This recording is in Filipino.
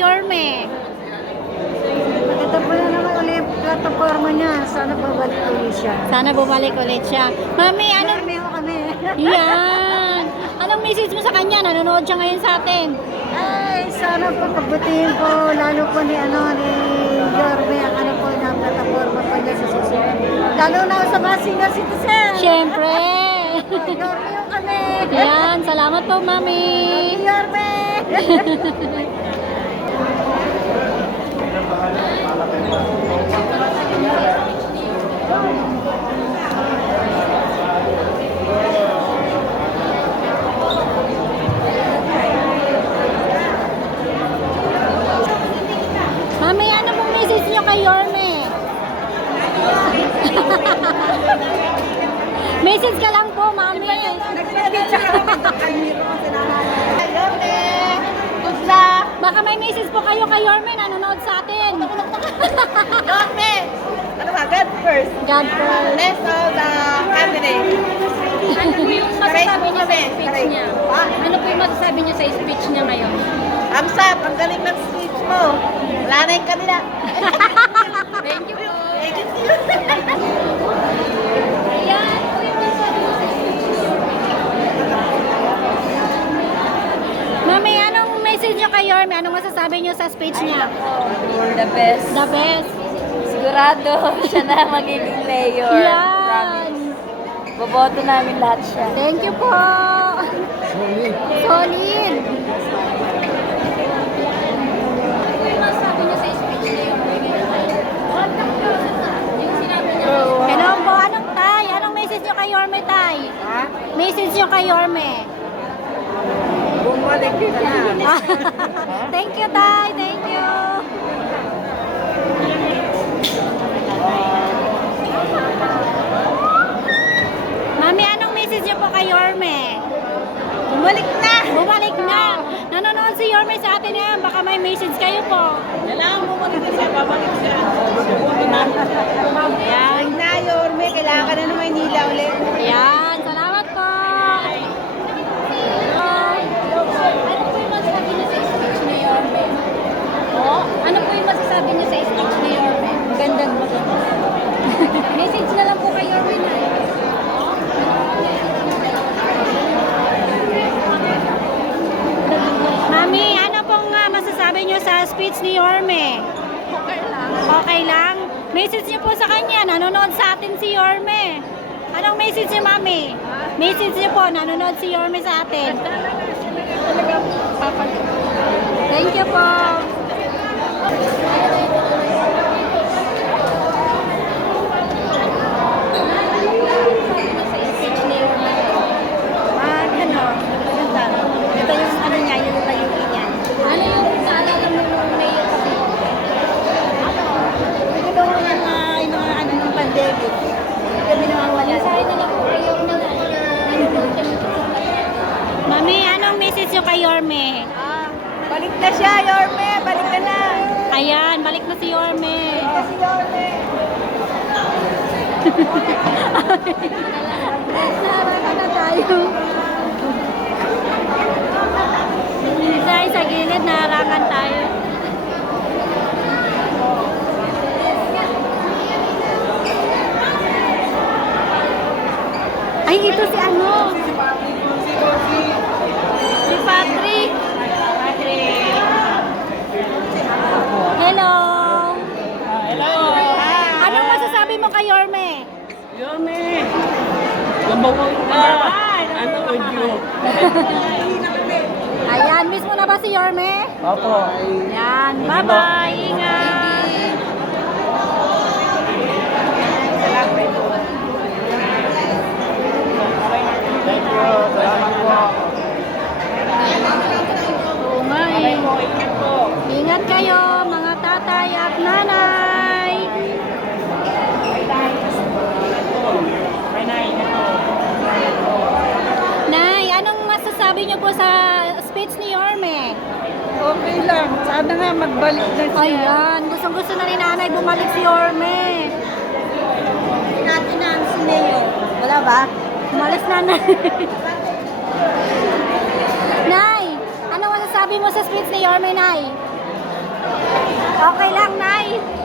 Yorme? Ito po na naman ulit yung plataforma niya. Sana babalik ulit siya. Sana bumalik ulit siya. Mami, ano? Yorme ho kami. Yan. Anong message mo sa kanya? Nanonood siya ngayon sa atin. Ay, sana po pagbutihin po, lalo po ni Yorme, ang po ng plataforma po niya sa susunod. Lalo na sa mga senior citizen. Siyempre. Yorme ho kami. Yan. Salamat po, Mami. Yorme. Mami, ano pong message niyo kay Yorme? Message ka lang po, Mami. Yorme. Good luck. Baka may message po kayo kay Yorme nanonood sa atin. Yorme. Ano ba? God first. God first. Rest of the candidate. Ano po yung masasabi niya sa speech niya? Ha? Ano po yung masasabi niya sa speech niya ngayon? Amsap, ang galing ng speech mo. Wala na yung kabila. Thank you po. Thank you. Ayan po yung masasabi niya sa speech niya. Mami, anong message niyo kay Yorme? Anong masasabi niyo sa speech niya? You're the best. The best. Sigurado siya na magiging mayor. Yan. Boboto namin lahat siya. Thank you po. Solid. Solid. Ano yung masasabi niyo sa speech niya? Yung sinabi niya. Hello po, anong tay? Anong message niyo kay Yorme, tay? Ha? Message niyo kay Yorme. Bumalik ka na. Thank you, tay. Thank you. Mami, anong message niyo po kay Yorme? Bumalik na. Bumalik na. Nanonood si Yorme sa atin ngayon. Baka may message kayo po. Kailangan bumalik na siya. Babalik siya. Ayan. Na, Yorme. Kailangan ka na ng Maynila ulit. Ayan. Salamat po. Ano po yung masasabi niyo sa speech ni Yorme? Po? Ano po yung masasabi niyo sa speech ni Yorme? Magandang maganda. Message na lang po kay Yorme na. Mami, ano pong masasabi niyo sa speech ni Yorme? Okay lang. Okay lang? Message niyo po sa kanya, nanonood sa atin si Yorme. Anong message niyo, Mami? Message niyo po, nanonood si Yorme sa atin. Thank you po. Ito yung ano niya, yung layunin niya. Ano yung naalala mo nung mayor kasi? Ito yung mga ano ng pandemic. Kami nawawala. Sa atin na po kay Yorme na. Mami, anong message niyo kay Yorme? Balik na siya, Yorme. Balik ka na. Ayan, balik na si Yorme. Si Yorme. Narakan na tayo. Sa gilid, naharangan tayo. Ay, ito si ano? Si Patrick. Hello. Hello! Anong masasabi mo kay Yorme? Yumi! Lumbawa ka! Ano audio? Ayan, miss mo na ba si Yorme? Opo. Yan, bye-bye. Ingat. Thank you. Salamat po. Oo nga eh. Ingat kayo, mga tatay at nanay. Nay, anong masasabi niyo po sa speech ni Yorme? Okay lang. Sana nga magbalik na siya. Ayan, gustong-gusto na ni nanay bumalik si Yorme. Natin na si Mayor. Wala ba? Umalis na na. Nay, ano masasabi mo sa speech ni Yorme, Nay? Okay lang, Nay.